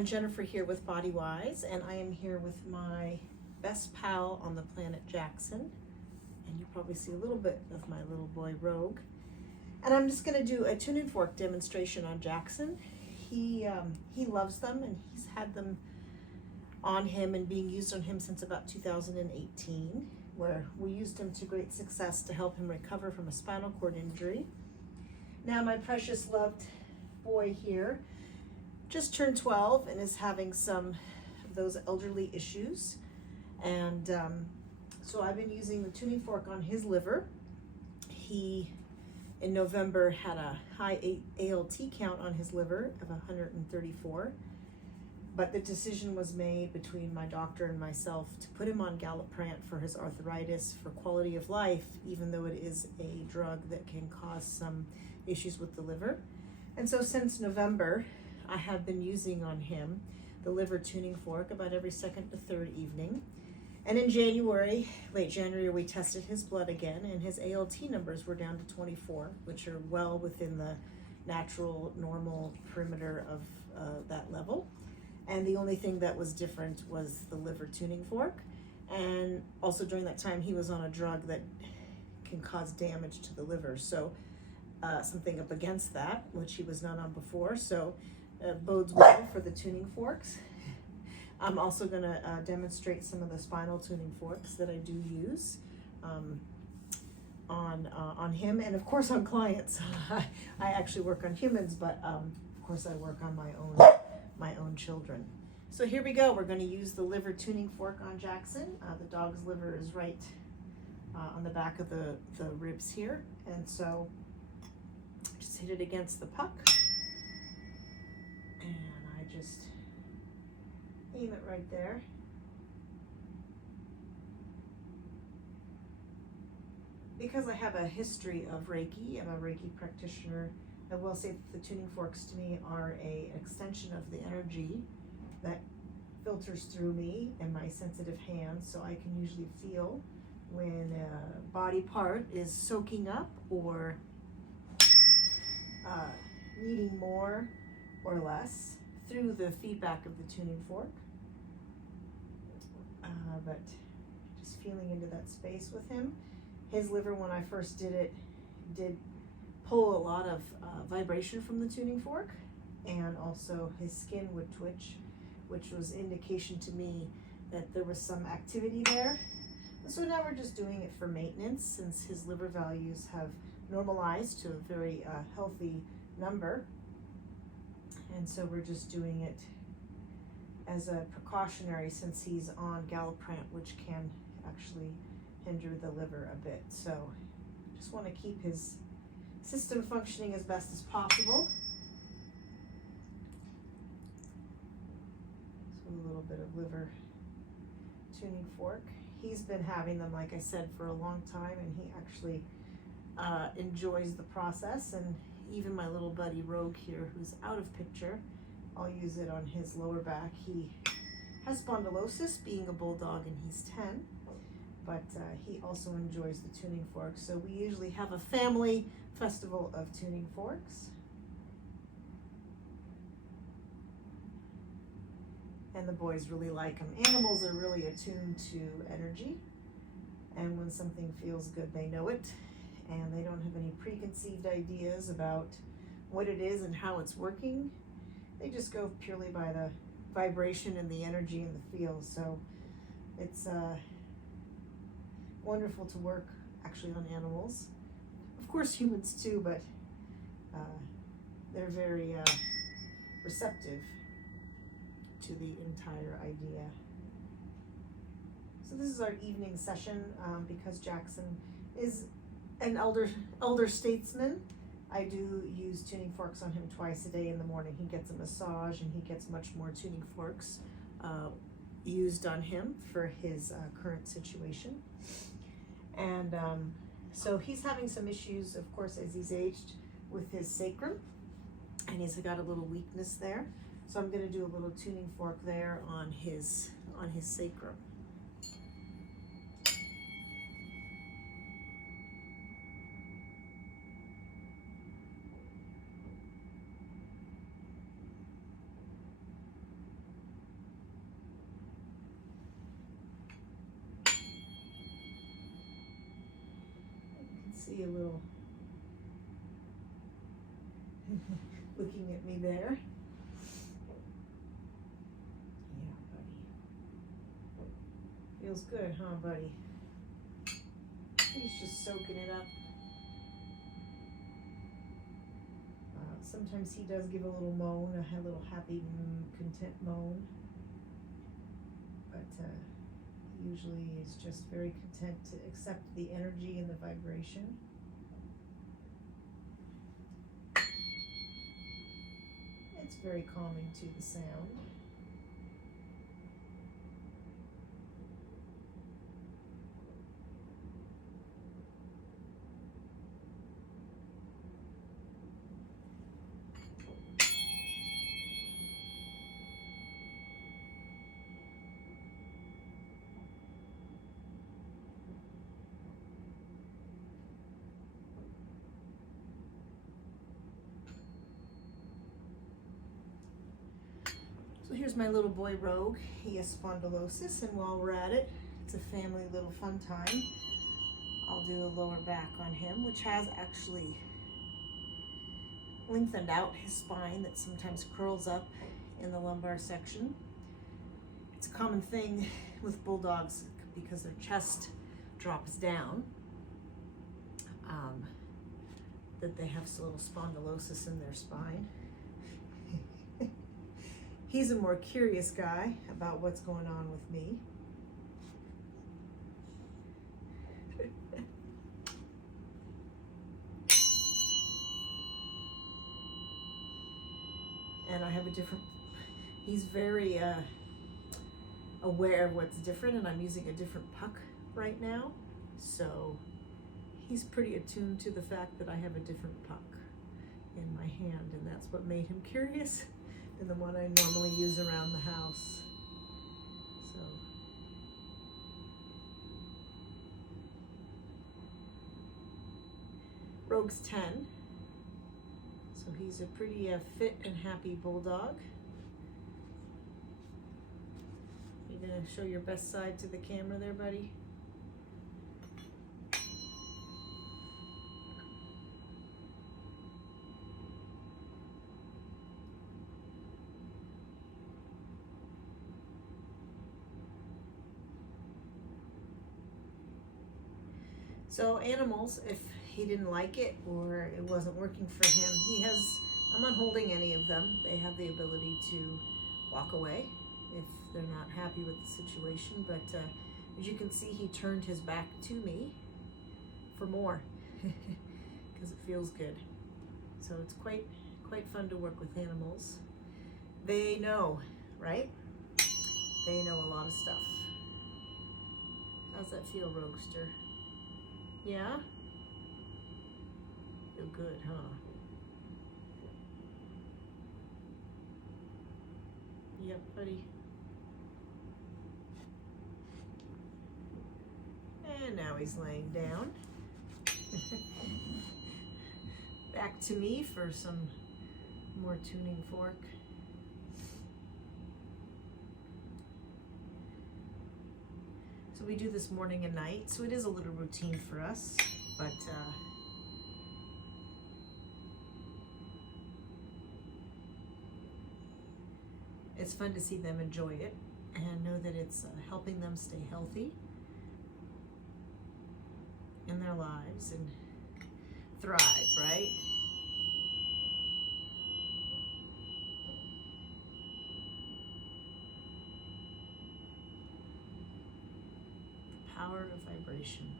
I'm Jennifer here with BodyWise, and I am here with my best pal on the planet, Jackson. And you probably see a little bit of my little boy, Rogue. And I'm just gonna do a tuning fork demonstration on Jackson. He loves them, and he's had them on him and being used on him since about 2018, where we used him to great success to help him recover from a spinal cord injury. Now my precious loved boy here just turned 12 and is having some of those elderly issues. And so I've been using the tuning fork on his liver. He, in November, had a high ALT count on his liver of 134. But the decision was made between my doctor and myself to put him on Galliprant for his arthritis, for quality of life, even though it is a drug that can cause some issues with the liver. And so since November, I have been using on him the liver tuning fork about every second to third evening. And in January, late January, we tested his blood again, and his ALT numbers were down to 24, which are well within the natural, normal perimeter of that level. And the only thing that was different was the liver tuning fork. And also during that time, he was on a drug that can cause damage to the liver. So something up against that, which he was not on before. So bodes well for the tuning forks. I'm also going to demonstrate some of the spinal tuning forks that I do use on him, and of course on clients. I actually work on humans, but of course I work on my own children. So here we go. We're going to use the liver tuning fork on Jackson. The dog's liver is right on the back of the ribs here, and so just hit it against the puck. And I just aim it right there. Because I have a history of Reiki, I'm a Reiki practitioner, I will say that the tuning forks to me are an extension of the energy that filters through me and my sensitive hands, so I can usually feel when a body part is soaking up or needing more or less through the feedback of the tuning fork. But just feeling into that space with him. His liver, when I first did it, did pull a lot of vibration from the tuning fork, and also his skin would twitch, which was indication to me that there was some activity there. So now we're just doing it for maintenance, since his liver values have normalized to a very healthy number. And so we're just doing it as a precautionary, since he's on Galliprant, which can actually hinder the liver a bit. So just want to keep his system functioning as best as possible. So a little bit of liver tuning fork. He's been having them, like I said, for a long time, and he actually enjoys the process. And even my little buddy Rogue here, who's out of picture, I'll use it on his lower back. He has spondylosis, being a bulldog, and he's 10, but he also enjoys the tuning fork. So we usually have a family festival of tuning forks. And the boys really like them. Animals are really attuned to energy, and when something feels good, they know it, and they don't have any preconceived ideas about what it is and how it's working. They just go purely by the vibration and the energy and the feel. So it's wonderful to work actually on animals. Of course humans too, but they're very receptive to the entire idea. So this is our evening session. Because Jackson is an elder statesman, I do use tuning forks on him twice a day. In the morning he gets a massage, and he gets much more tuning forks used on him for his current situation. And so he's having some issues, of course, as he's aged, with his sacrum, and he's got a little weakness there. So I'm going to do a little tuning fork there on his sacrum. see a little looking at me there. Yeah, buddy. Feels good, huh, buddy? He's just soaking it up. Sometimes he does give a little moan, a little happy, content moan. But he usually is just very content to accept the energy and the vibration. It's very calming to the sound. So here's my little boy Rogue. He has spondylosis, and while we're at it, it's a family little fun time. I'll do a lower back on him, which has actually lengthened out his spine that sometimes curls up in the lumbar section. It's a common thing with bulldogs because their chest drops down, that they have a little spondylosis in their spine. He's a more curious guy about what's going on with me. And I have a different, he's very aware of what's different, and I'm using a different puck right now. So he's pretty attuned to the fact that I have a different puck in my hand, and that's what made him curious than the one I normally use around the house. So Rogue's 10, so he's a pretty fit and happy bulldog. You gonna show your best side to the camera there, buddy? So animals, if he didn't like it or it wasn't working for him, I'm not holding any of them. They have the ability to walk away if they're not happy with the situation. But as you can see, he turned his back to me for more because it feels good. So it's quite fun to work with animals. They know, right? They know a lot of stuff. How's that feel, Roguester? Yeah? Feel good, huh? Yep, buddy. And now he's laying down. Back to me for some more tuning fork. So we do this morning and night, so it is a little routine for us, but it's fun to see them enjoy it and know that it's helping them stay healthy in their lives and thrive, right? Power of vibration,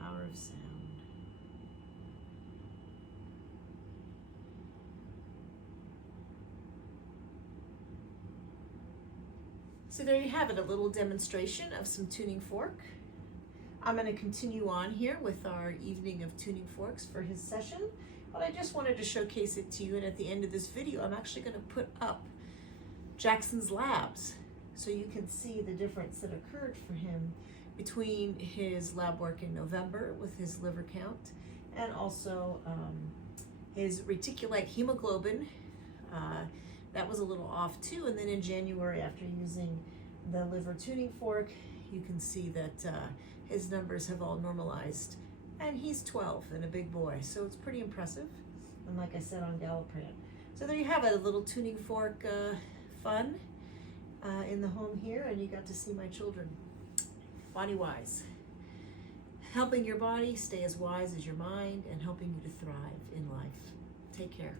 power of sound. So there you have it, a little demonstration of some tuning fork. I'm going to continue on here with our evening of tuning forks for his session, but I just wanted to showcase it to you, and at the end of this video I'm actually going to put up Jackson's labs so you can see the difference that occurred for him between his lab work in November with his liver count and also his reticulite hemoglobin. That was a little off too, and then in January, after using the liver tuning fork, you can see that his numbers have all normalized and he's 12 and a big boy, so it's pretty impressive. And like I said, on Galliprant. So there you have it, a little tuning fork fun in the home here, and you got to see my children. Body Wise. Helping your body stay as wise as your mind and helping you to thrive in life. Take care.